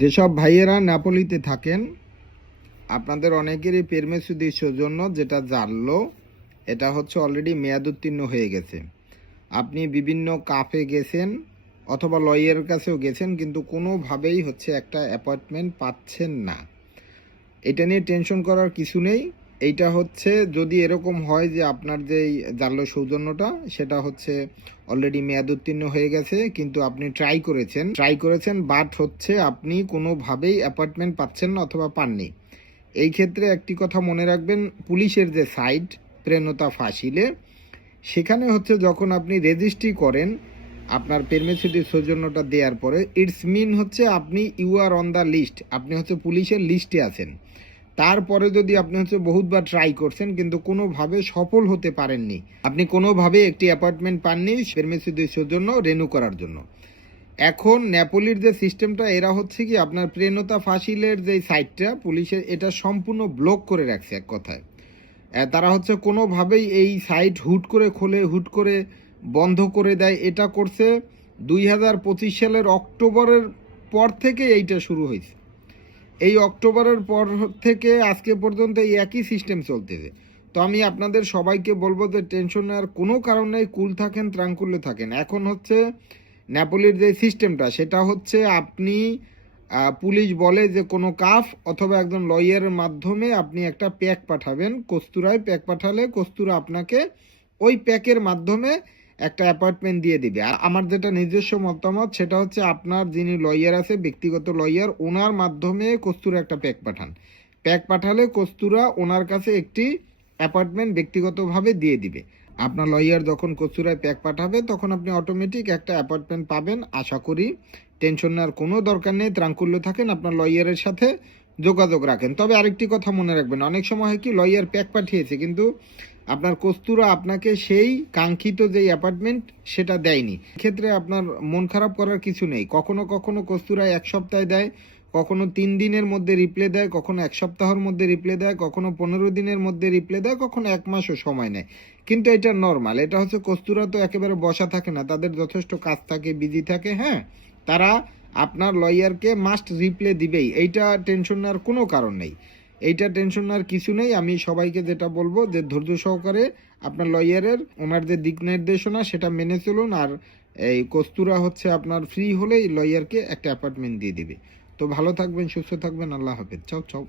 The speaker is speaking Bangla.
যেসব ভাইয়েরা নেপোলিতে থাকেন, আপনাদের অনেকেরই পেরমেসু দি সৌজন্য যেটা জানলো, এটা হচ্ছে অলরেডি মেয়াদ উত্তীর্ণ হয়ে গেছে। আপনি বিভিন্ন কাফে গেছেন অথবা লয়ারের কাছেও গেছেন, কিন্তু কোনোভাবেই হচ্ছে একটা অ্যাপয়েন্টমেন্ট পাচ্ছেন না। এটা নিয়ে টেনশন করার কিছু নেই। এইটা হচ্ছে যদি এরকম হয় যে আপনার যেই জানলো সৌজন্যটা সেটা হচ্ছে অলরেডি মেয়াদ উত্তীর্ণ হয়ে গেছে, কিন্তু আপনি ট্রাই করেছেন বাট হচ্ছে আপনি কোনোভাবেই অ্যাপয়েন্টমেন্ট পাচ্ছেন না অথবা পাননি। এই ক্ষেত্রে একটি কথা মনে রাখবেন, পুলিশের যে সাইট প্রেনতা ফাসিলে, সেখানে হচ্ছে যখন আপনি রেজিস্ট্রি করেন আপনার পেরমেসিডি সৌজন্যটা দেওয়ার পরে, ইটস মিন হচ্ছে আপনি you are on the list, আপনি হচ্ছে পুলিশের লিস্টে আছেন। তারপরে যদি আপনি হচ্ছে বহুতবার ট্রাই করছেন কিন্তু কোনোভাবে সফল হতে পারেননি, আপনি কোনোভাবে একটি অ্যাপয়েন্টমেন্ট পাননি পেরমেসিডি সৌজন্য রেনু করার জন্য। এখন নেপোলির যে সিস্টেমটা, এরা হচ্ছে কি আপনার প্রেনতা ফাসিলের যে সাইটটা পুলিশের, এটা সম্পূর্ণ ব্লক করে রাখছে এক কথায়। তারা হচ্ছে কোনোভাবেই এই সাইট হুট করে খোলে, হুট করে বন্ধ করে দেয়। এটা করছে 2025 সালের অক্টোবরের পর থেকে এইটা শুরু হয়েছে। এই অক্টোবরের পর থেকে আজকে পর্যন্ত এই একই সিস্টেম চলতেছে। তো আমি আপনাদের সবাইকে বলবো যে টেনশন নেওয়ার কোনো কারণ নেই, কুল থাকেন, ত্রাঙ্কুলে থাকেন। এখন হচ্ছে নেপোলির যে সিস্টেমটা সেটা হচ্ছে আপনি পুলিশ বলে যে কোনো কাফ অথবা একজন লয়ারের মাধ্যমে আপনি একটা প্যাক পাঠাবেন, কস্তুরায় প্যাক পাঠালে কস্তুরা আপনাকে ওই প্যাকের মাধ্যমে একটা অ্যাপয়েন্টমেন্ট দিয়ে দিবে। আর আমার যেটা নিজস্ব মতামত সেটা হচ্ছে আপনার যিনি লয়ার আছে, ব্যক্তিগত লয়ার, ওনার মাধ্যমে কস্তুরা একটা প্যাক পাঠান। প্যাক পাঠালে কস্তুরা ওনার কাছে একটি অ্যাপয়েন্টমেন্ট ব্যক্তিগতভাবে দিয়ে দিবে। আপনার লয়ার যখন কস্তুরায় প্যাক পাঠাবে তখন আপনি অটোমেটিক একটা অ্যাপয়েন্টমেন্ট পাবেন আশা করি। টেনশন নেওয়ার কোনো দরকার নেই, ত্রাঙ্কুল্য থাকেন, আপনার লয়ারের সাথে যোগাযোগ রাখেন। তবে আরেকটি কথা মনে রাখবেন, অনেক সময় হয় কি লয়ার প্যাক পাঠিয়েছে কিন্তু আপনার কস্তুরা আপনাকে সেই কাঙ্ক্ষিত যে অ্যাপয়েন্টমেন্ট সেটা দেয়নি। ক্ষেত্রে আপনার মন খারাপ করার কিছু নেই। কখনো কখনো কস্তুরা 1 সপ্তাহে দেয়, কখনো 3 দিনের মধ্যে রিপ্লাই দেয়, কখনো 1 সপ্তাহের মধ্যে রিপ্লাই দেয়, কখনো 15 দিনের মধ্যে রিপ্লাই দেয়, কখনো 1 মাসও সময় নেয়। কিন্তু এটা নর্মাল। এটা হচ্ছে কস্তুরা তো একেবারে বসা থাকে না, তাদের যথেষ্ট কাজ থাকে, বিজি থাকে। হ্যাঁ, তারা আপনার লয়ারকে মাস্ট রিপ্লাই দিবেই। এইটা টেনশন নেওয়ার কোনো কারণ নেই, এইটা টেনশন নেওয়ার কিছু নেই। আমি সবাইকে যেটা বলবো যে ধৈর্য সহকারে আপনার লয়ারের ওনার যে দিক নির্দেশনা সেটা মেনে চলুন। আর এই কস্তুরা হচ্ছে আপনার ফ্রি হলেই লয়ারকে একটা অ্যাপয়েন্টমেন্ট দিয়ে দিবে। তো ভালো থাকবেন, সুস্থ থাকবেন, আল্লাহ হাফেজ, চাও চাও।